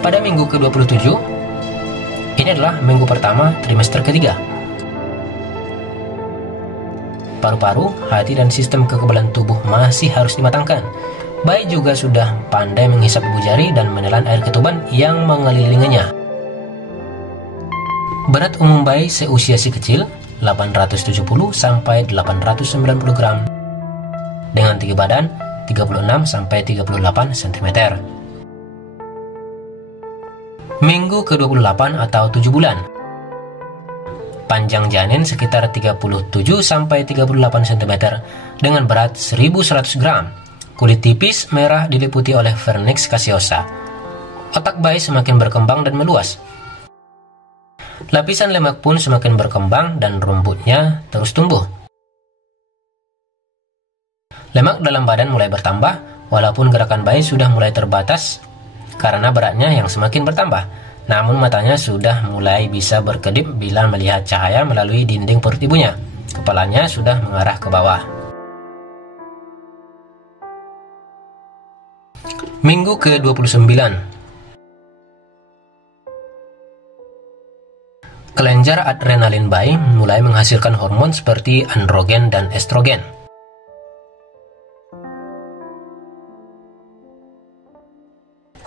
Pada minggu ke-27, ini adalah minggu pertama trimester ketiga. Paru-paru, hati, dan sistem kekebalan tubuh masih harus dimatangkan. Bayi juga sudah pandai menghisap ibu jari dan menelan air ketuban yang mengelilinginya. Berat umum bayi seusia si kecil 870 sampai 890 gram. Dengan tinggi badan 36 sampai 38 cm. Minggu ke-28 atau 7 bulan. Panjang janin sekitar 37 sampai 38 cm dengan berat 1100 gram. Kulit tipis merah diliputi oleh vernix caseosa. Otak bayi semakin berkembang dan meluas. Lapisan lemak pun semakin berkembang dan rambutnya terus tumbuh. Lemak dalam badan mulai bertambah walaupun gerakan bayi sudah mulai terbatas karena beratnya yang semakin bertambah. Namun matanya sudah mulai bisa berkedip bila melihat cahaya melalui dinding perut ibunya. Kepalanya sudah mengarah ke bawah. Minggu ke-29. Kelenjar adrenalin bayi mulai menghasilkan hormon seperti androgen dan estrogen.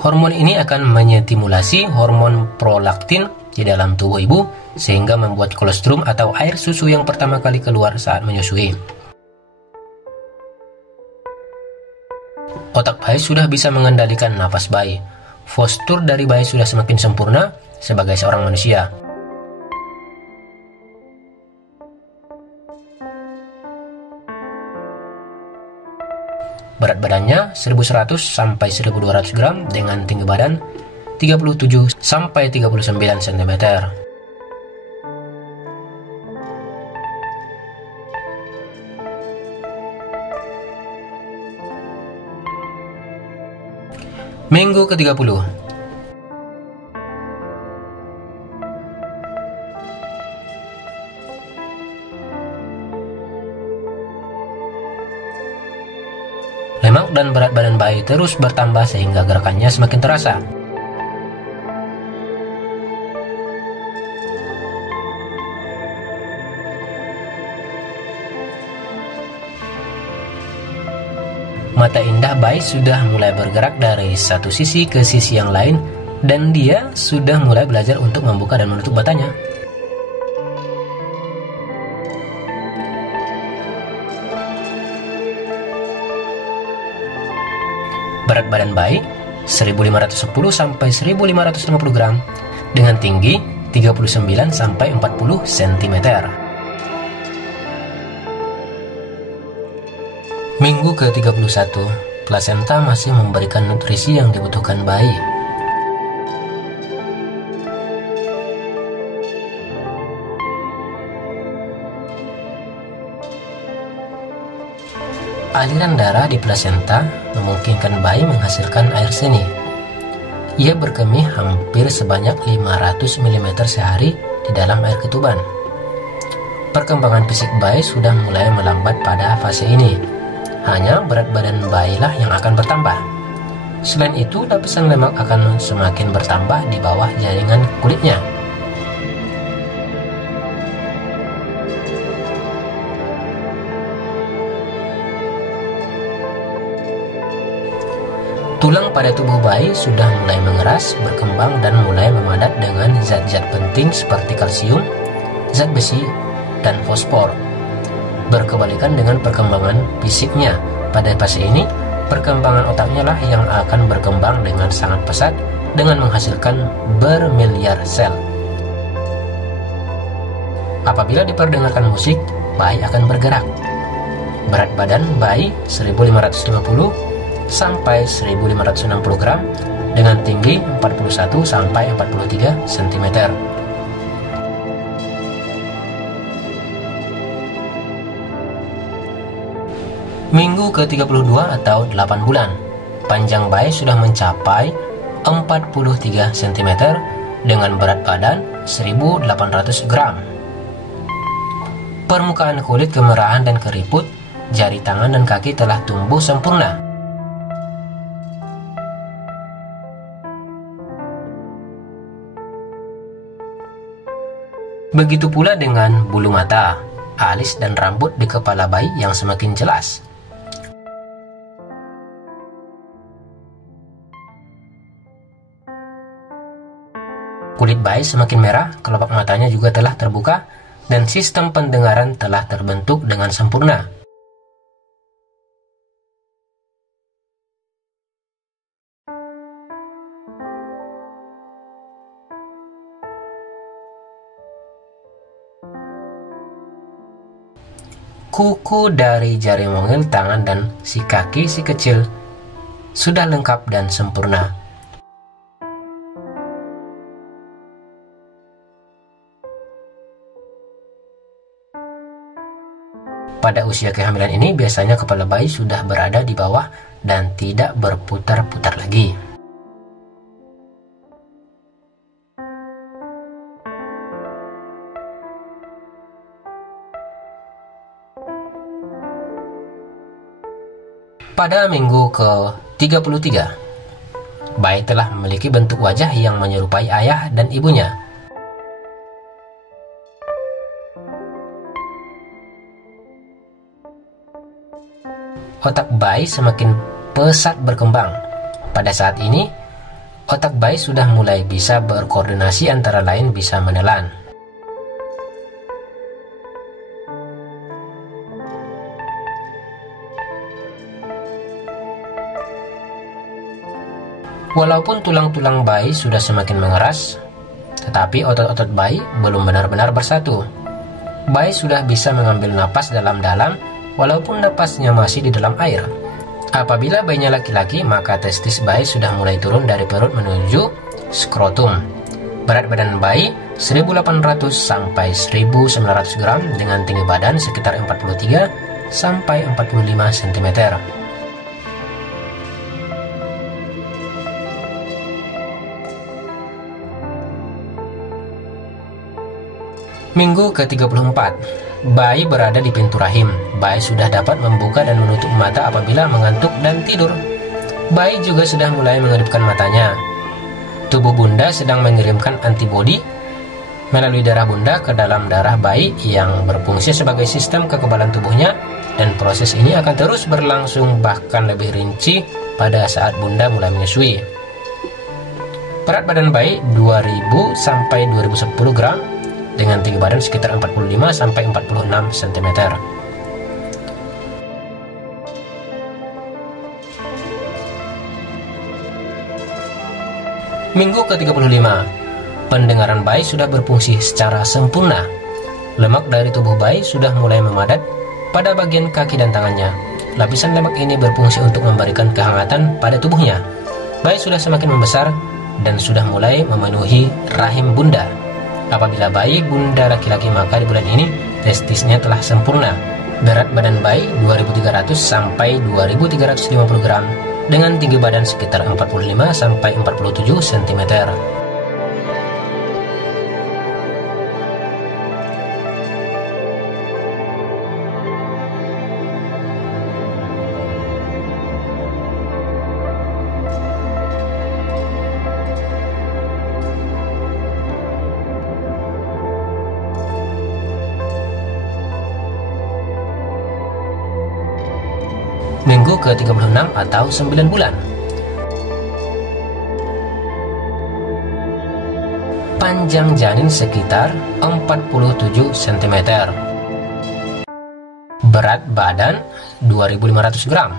Hormon ini akan menytimulasi hormon prolaktin di dalam tubuh ibu sehingga membuat kolostrum atau air susu yang pertama kali keluar saat menyusui. Otak bayi sudah bisa mengendalikan napas bayi. Postur dari bayi sudah semakin sempurna sebagai seorang manusia. Berat badannya 1100 sampai 1200 gram dengan tinggi badan 37 sampai 39 cm. Minggu ke-30. Lemak dan berat badan bayi terus bertambah sehingga gerakannya semakin terasa. Mata indah bayi sudah mulai bergerak dari satu sisi ke sisi yang lain dan dia sudah mulai belajar untuk membuka dan menutup matanya. Berat badan bayi 1510 sampai 1550 gram dengan tinggi 39 sampai 40 cm. Minggu ke-31, plasenta masih memberikan nutrisi yang dibutuhkan bayi. Aliran darah di plasenta memungkinkan bayi menghasilkan air seni. Ia berkemih hampir sebanyak 500 mm sehari di dalam air ketuban. Perkembangan fisik bayi sudah mulai melambat pada fase ini. Hanya berat badan bayilah yang akan bertambah. Selain itu, lapisan lemak akan semakin bertambah di bawah jaringan kulitnya. Tulang pada tubuh bayi sudah mulai mengeras, berkembang, dan mulai memadat dengan zat-zat penting seperti kalsium, zat besi, dan fosfor. Berkebalikan dengan perkembangan fisiknya, pada fase ini, perkembangan otaknya lah yang akan berkembang dengan sangat pesat dengan menghasilkan bermiliar sel. Apabila diperdengarkan musik, bayi akan bergerak. Berat badan bayi 1550 sampai 1560 gram dengan tinggi 41 sampai 43 cm. Minggu ke-32 atau 8 bulan. Panjang bayi sudah mencapai 43 cm dengan berat badan 1800 gram. Permukaan kulit kemerahan dan keriput, jari tangan dan kaki telah tumbuh sempurna. Begitu pula dengan bulu mata, alis dan rambut di kepala bayi yang semakin jelas. Kulit bayi semakin merah, kelopak matanya juga telah terbuka, dan sistem pendengaran telah terbentuk dengan sempurna. Kuku dari jari mungil, tangan, dan si kaki si kecil sudah lengkap dan sempurna. Pada usia kehamilan ini, biasanya kepala bayi sudah berada di bawah dan tidak berputar-putar lagi. Pada minggu ke-33, bayi telah memiliki bentuk wajah yang menyerupai ayah dan ibunya. Otak bayi semakin pesat berkembang. Pada saat ini, otak bayi sudah mulai bisa berkoordinasi, antara lain bisa menelan. Walaupun tulang-tulang bayi sudah semakin mengeras, tetapi otot-otot bayi belum benar-benar bersatu. Bayi sudah bisa mengambil napas dalam-dalam, walaupun napasnya masih di dalam air. Apabila bayinya laki-laki, maka testis bayi sudah mulai turun dari perut menuju skrotum. Berat badan bayi 1800 sampai 1900 gram dengan tinggi badan sekitar 43 sampai 45 cm. Minggu ke-34, bayi berada di pintu rahim. Bayi sudah dapat membuka dan menutup mata apabila mengantuk dan tidur. Bayi juga sudah mulai mengedipkan matanya. Tubuh bunda sedang mengirimkan antibodi melalui darah bunda ke dalam darah bayi yang berfungsi sebagai sistem kekebalan tubuhnya, dan proses ini akan terus berlangsung bahkan lebih rinci pada saat bunda mulai menyusui. Berat badan bayi 2000 sampai 2010 gram dengan tinggi badan sekitar 45 sampai 46 cm. Minggu ke-35, pendengaran bayi sudah berfungsi secara sempurna. Lemak dari tubuh bayi sudah mulai memadat pada bagian kaki dan tangannya. Lapisan lemak ini berfungsi untuk memberikan kehangatan pada tubuhnya. Bayi sudah semakin membesar dan sudah mulai memenuhi rahim bunda. Apabila bayi bunda laki-laki, maka di bulan ini testisnya telah sempurna. Berat badan bayi 2300 sampai 2350 gram dengan tinggi badan sekitar 45 sampai 47 cm. Minggu ke-36 atau 9 bulan. Panjang janin sekitar 47 cm. Berat badan 2500 gram.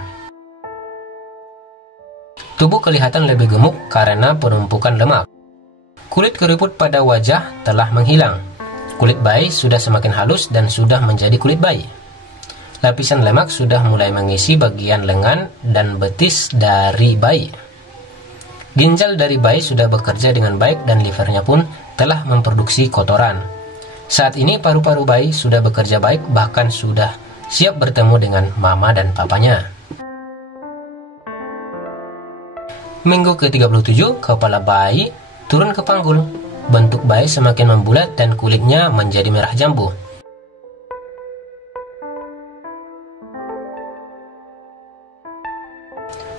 Tubuh kelihatan lebih gemuk karena penumpukan lemak. Kulit keriput pada wajah telah menghilang. Kulit bayi sudah semakin halus dan sudah menjadi kulit bayi. Lapisan lemak sudah mulai mengisi bagian lengan dan betis dari bayi. Ginjal dari bayi sudah bekerja dengan baik dan livernya pun telah memproduksi kotoran. Saat ini paru-paru bayi sudah bekerja baik, bahkan sudah siap bertemu dengan mama dan papanya. Minggu ke-37, kepala bayi turun ke panggul. Bentuk bayi semakin membulat dan kulitnya menjadi merah jambu.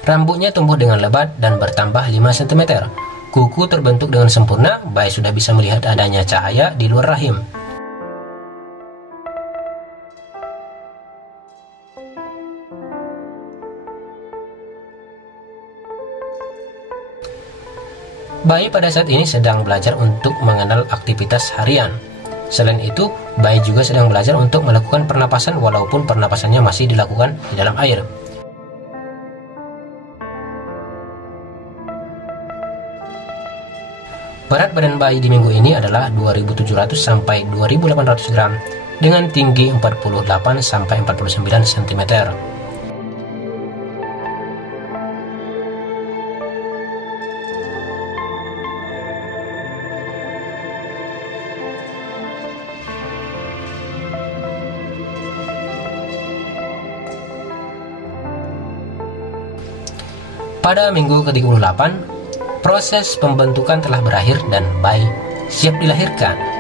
Rambutnya tumbuh dengan lebat dan bertambah 5 cm. Kuku terbentuk dengan sempurna, bayi sudah bisa melihat adanya cahaya di luar rahim. Bayi pada saat ini sedang belajar untuk mengenal aktivitas harian. Selain itu, bayi juga sedang belajar untuk melakukan pernapasan walaupun pernapasannya masih dilakukan di dalam air. Berat badan bayi di minggu ini adalah 2.700 sampai 2.800 gram dengan tinggi 48 sampai 49 cm. Pada minggu ke-38, proses pembentukan telah berakhir dan bayi siap dilahirkan.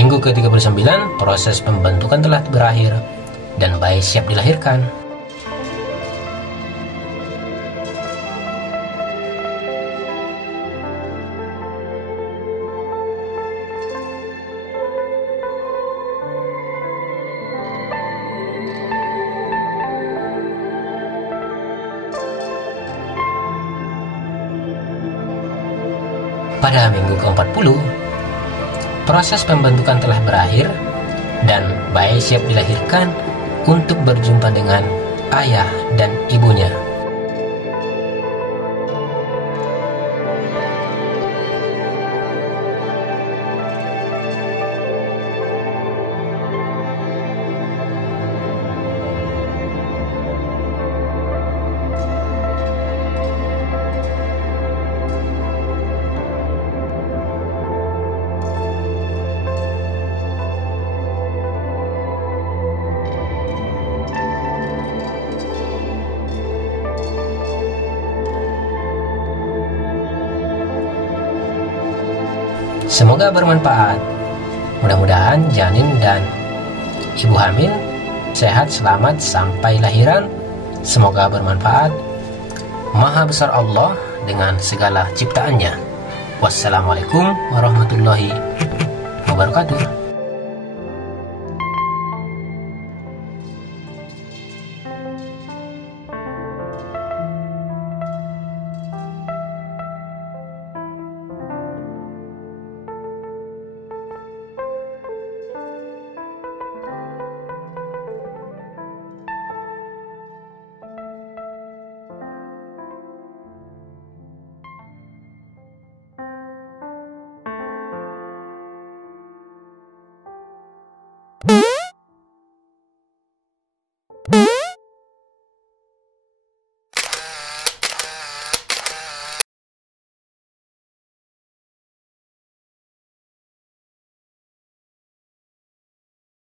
Minggu ke-39, proses pembentukan telah berakhir dan bayi siap dilahirkan. Pada minggu ke-40, proses pembentukan telah berakhir dan bayi siap dilahirkan untuk berjumpa dengan ayah dan ibunya. Semoga bermanfaat. Mudah-mudahan janin dan ibu hamil sehat selamat sampai lahiran. Semoga bermanfaat. Maha besar Allah dengan segala ciptaannya. Wassalamualaikum warahmatullahi wabarakatuh.